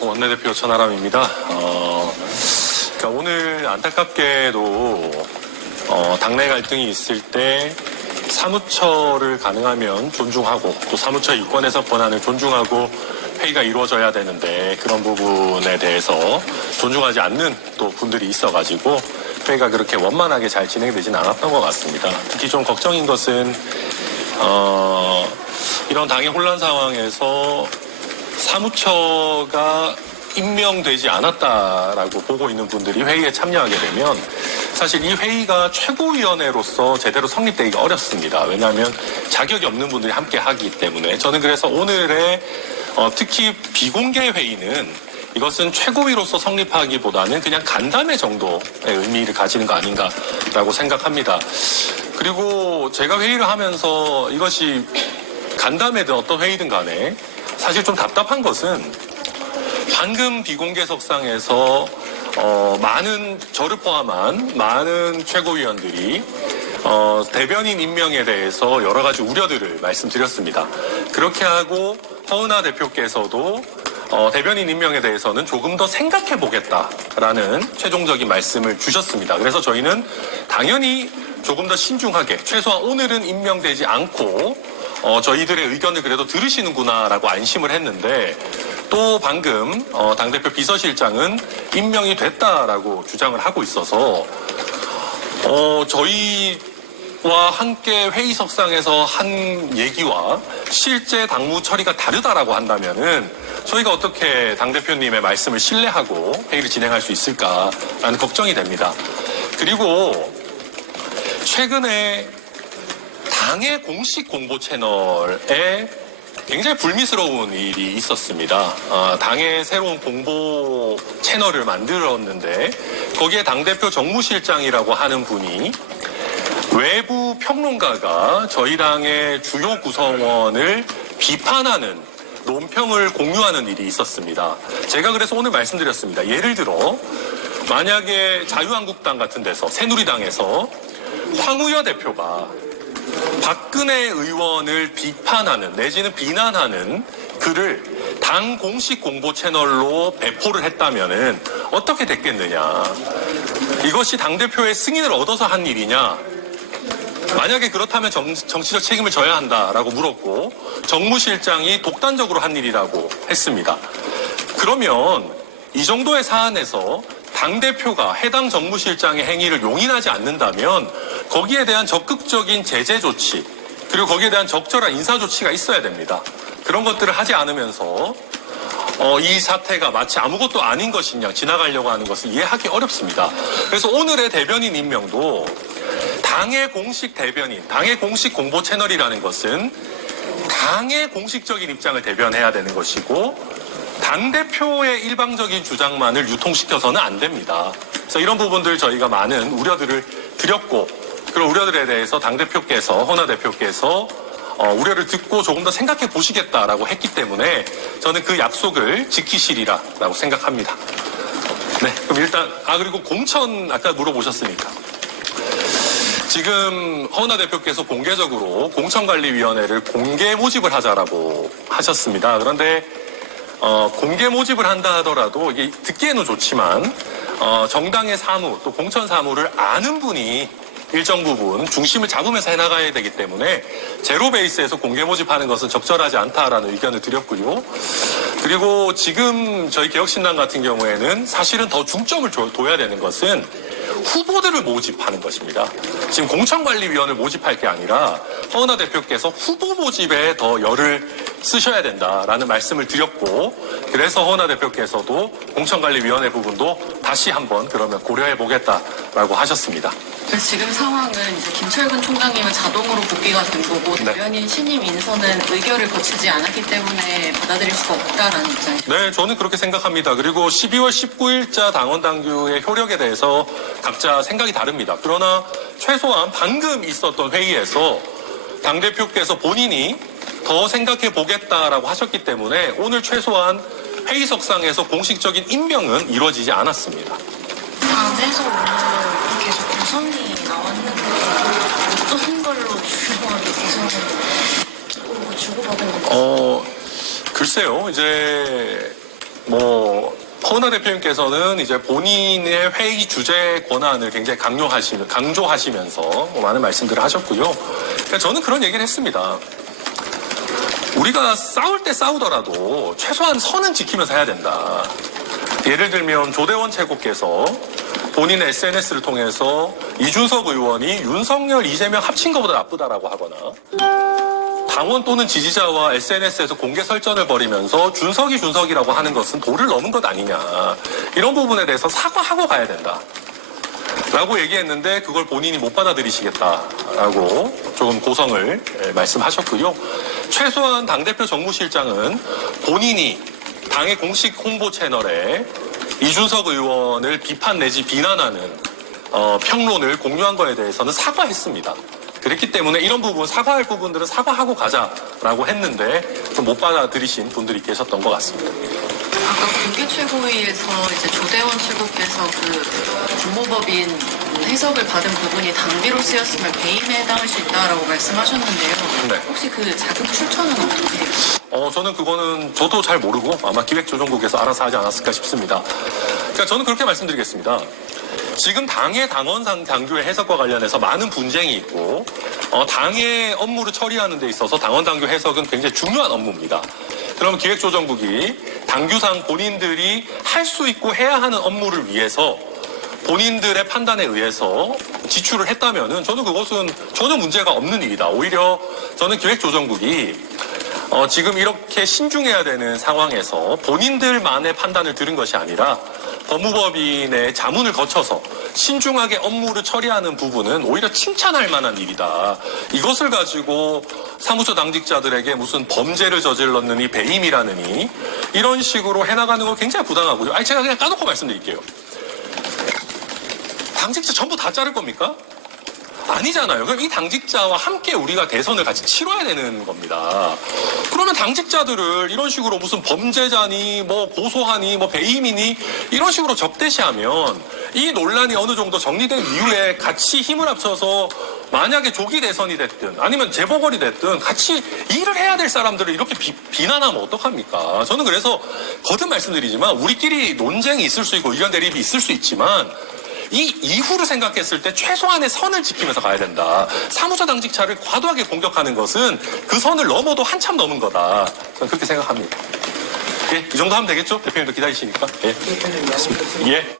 원내대표 천하람입니다. 그러니까 오늘 안타깝게도 당내 갈등이 있을 때 사무처를 가능하면 존중하고 또 사무처 이권해석 권한을 존중하고 회의가 이루어져야 되는데 그런 부분에 대해서 존중하지 않는 또 분들이 있어가지고 회의가 그렇게 원만하게 잘 진행되진 않았던 것 같습니다. 특히 좀 걱정인 것은 이런 당의 혼란 상황에서 사무처가 임명되지 않았다라고 보고 있는 분들이 회의에 참여하게 되면 사실 이 회의가 최고위원회로서 제대로 성립되기가 어렵습니다. 왜냐하면 자격이 없는 분들이 함께 하기 때문에 저는 그래서 오늘의 특히 비공개 회의는 이것은 최고위로서 성립하기보다는 그냥 간담회 정도의 의미를 가지는 거 아닌가라고 생각합니다. 그리고 제가 회의를 하면서 이것이 간담회든 어떤 회의든 간에 사실 좀 답답한 것은 방금 비공개석상에서 많은 저를 포함한 많은 최고위원들이 대변인 임명에 대해서 여러 가지 우려들을 말씀드렸습니다. 그렇게 하고 허은하 대표께서도 대변인 임명에 대해서는 조금 더 생각해 보겠다라는 최종적인 말씀을 주셨습니다. 그래서 저희는 당연히 조금 더 신중하게 최소한 오늘은 임명되지 않고 저희들의 의견을 그래도 들으시는구나라고 안심을 했는데 또 방금 당대표 비서실장은 임명이 됐다라고 주장을 하고 있어서 저희와 함께 회의석상에서 한 얘기와 실제 당무 처리가 다르다라고 한다면은 저희가 어떻게 당대표님의 말씀을 신뢰하고 회의를 진행할 수 있을까라는 걱정이 됩니다. 그리고 최근에 당의 공식 공보 채널에 굉장히 불미스러운 일이 있었습니다. 당의 새로운 공보 채널을 만들었는데 거기에 당대표 정무실장이라고 하는 분이 외부 평론가가 저희 당의 주요 구성원을 비판하는 논평을 공유하는 일이 있었습니다. 제가 그래서 오늘 말씀드렸습니다. 예를 들어 만약에 자유한국당 같은 데서 새누리당에서 황우여 대표가 박근혜 의원을 비판하는 내지는 비난하는 글을 당 공식 공보 채널로 배포를 했다면은 어떻게 됐겠느냐. 이것이 당대표의 승인을 얻어서 한 일이냐. 만약에 그렇다면 정치적 책임을 져야 한다라고 물었고 정무실장이 독단적으로 한 일이라고 했습니다. 그러면 이 정도의 사안에서 당대표가 해당 정무실장의 행위를 용인하지 않는다면 거기에 대한 적극적인 제재 조치 그리고 거기에 대한 적절한 인사 조치가 있어야 됩니다. 그런 것들을 하지 않으면서 이 사태가 마치 아무것도 아닌 것이냐 지나가려고 하는 것을 이해하기 어렵습니다. 그래서 오늘의 대변인 임명도 당의 공식 대변인, 당의 공식 공보 채널이라는 것은 당의 공식적인 입장을 대변해야 되는 것이고 당대표의 일방적인 주장만을 유통시켜서는 안 됩니다. 그래서 이런 부분들 저희가 많은 우려들을 드렸고 그런 우려들에 대해서 당대표께서 허은하 대표께서 우려를 듣고 조금 더 생각해 보시겠다라고 했기 때문에 저는 그 약속을 지키시리라고 생각합니다. 네, 그럼 일단 그리고 공천 아까 물어보셨으니까 지금 허은하 대표께서 공개적으로 공천관리위원회를 공개 모집을 하자라고 하셨습니다. 그런데 공개 모집을 한다 하더라도 이게 듣기에는 좋지만 정당의 사무 또 공천 사무를 아는 분이 일정 부분 중심을 잡으면서 해나가야 되기 때문에 제로 베이스에서 공개 모집하는 것은 적절하지 않다라는 의견을 드렸고요. 그리고 지금 저희 개혁신당 같은 경우에는 사실은 더 중점을 둬야 되는 것은 후보들을 모집하는 것입니다. 지금 공천관리위원을 모집할 게 아니라 허은하 대표께서 후보 모집에 더 열을 쓰셔야 된다라는 말씀을 드렸고 그래서 허은하 대표께서도 공천관리위원회 부분도 다시 한번 그러면 고려해보겠다라고 하셨습니다. 지금 상황은 이제 김철근 총장님은 자동으로 복귀가 된 거고 대변인 신임 인선은 의결을 거치지 않았기 때문에 받아들일 수가 없다라는 입장이시죠? 네, 저는 그렇게 생각합니다. 그리고 12월 19일자 당원 당규의 효력에 대해서 각자 생각이 다릅니다. 그러나 최소한 방금 있었던 회의에서 당대표께서 본인이 더 생각해 보겠다라고 하셨기 때문에 오늘 최소한 회의석상에서 공식적인 임명은 이루어지지 않았습니다. 당에서 오늘 계속 구성이 나왔는데 어떤 걸로 주고받은 구성을 주고받은 건가요? 글쎄요. 이제 허은하 대표님께서는 이제 본인의 회의 주제 권한을 굉장히 강조하시면서 많은 말씀들을 하셨고요. 그러니까 저는 그런 얘기를 했습니다. 우리가 싸울 때 싸우더라도 최소한 선은 지키면서 해야 된다. 예를 들면 조대원 최고께서 본인의 SNS를 통해서 이준석 의원이 윤석열, 이재명 합친 것보다 나쁘다라고 하거나 당원 또는 지지자와 SNS에서 공개 설전을 벌이면서 준석이라고 하는 것은 도를 넘은 것 아니냐. 이런 부분에 대해서 사과하고 가야 된다. 라고 얘기했는데 그걸 본인이 못 받아들이시겠다라고 조금 고성을 말씀하셨고요. 최소한 당대표 정무실장은 본인이 당의 공식 홍보 채널에 이준석 의원을 비판 내지 비난하는 평론을 공유한 거에 대해서는 사과했습니다. 그랬기 때문에 이런 부분, 사과할 부분들은 사과하고 가자라고 했는데 좀 못 받아들이신 분들이 계셨던 것 같습니다. 아까 공개 최고위에서 이제 조대원 최고께서 그 국무법인 해석을 받은 부분이 당비로 쓰였으면 배임에 해당할 수 있다라고 말씀하셨는데요. 네. 혹시 그 자금 출처는 어떻게 돼요? 저는 그거는 저도 잘 모르고 아마 기획조정국에서 알아서 하지 않았을까 싶습니다. 그러니까 저는 그렇게 말씀드리겠습니다. 지금 당의 당규의 해석과 관련해서 많은 분쟁이 있고 당의 업무를 처리하는 데 있어서 당원 당규 해석은 굉장히 중요한 업무입니다. 그러면 기획조정국이 당규상 본인들이 할 수 있고 해야 하는 업무를 위해서 본인들의 판단에 의해서 지출을 했다면은 저는 그것은 전혀 문제가 없는 일이다. 오히려 저는 기획조정국이 지금 이렇게 신중해야 되는 상황에서 본인들만의 판단을 들은 것이 아니라 법무법인의 자문을 거쳐서 신중하게 업무를 처리하는 부분은 오히려 칭찬할 만한 일이다. 이것을 가지고 사무처 당직자들에게 무슨 범죄를 저질렀느니 배임이라느니 이런 식으로 해나가는 거 굉장히 부당하고요. 제가 그냥 까놓고 말씀드릴게요. 당직자 전부 다 자를 겁니까? 아니잖아요. 그럼 이 당직자와 함께 우리가 대선을 같이 치러야 되는 겁니다. 그러면 당직자들을 이런 식으로 무슨 범죄자니 뭐 고소하니 뭐 배임이니 이런 식으로 적대시하면 이 논란이 어느 정도 정리된 이후에 같이 힘을 합쳐서 만약에 조기 대선이 됐든 아니면 재보궐이 됐든 같이 일을 해야 될 사람들을 이렇게 비난하면 어떡합니까? 저는 그래서 거듭 말씀드리지만 우리끼리 논쟁이 있을 수 있고 의견 대립이 있을 수 있지만 이 이후를 생각했을 때 최소한의 선을 지키면서 가야 된다. 사무처 당직자를 과도하게 공격하는 것은 그 선을 넘어도 한참 넘은 거다. 저는 그렇게 생각합니다. 이 정도 하면 되겠죠? 대표님도 기다리시니까. 맞습니다.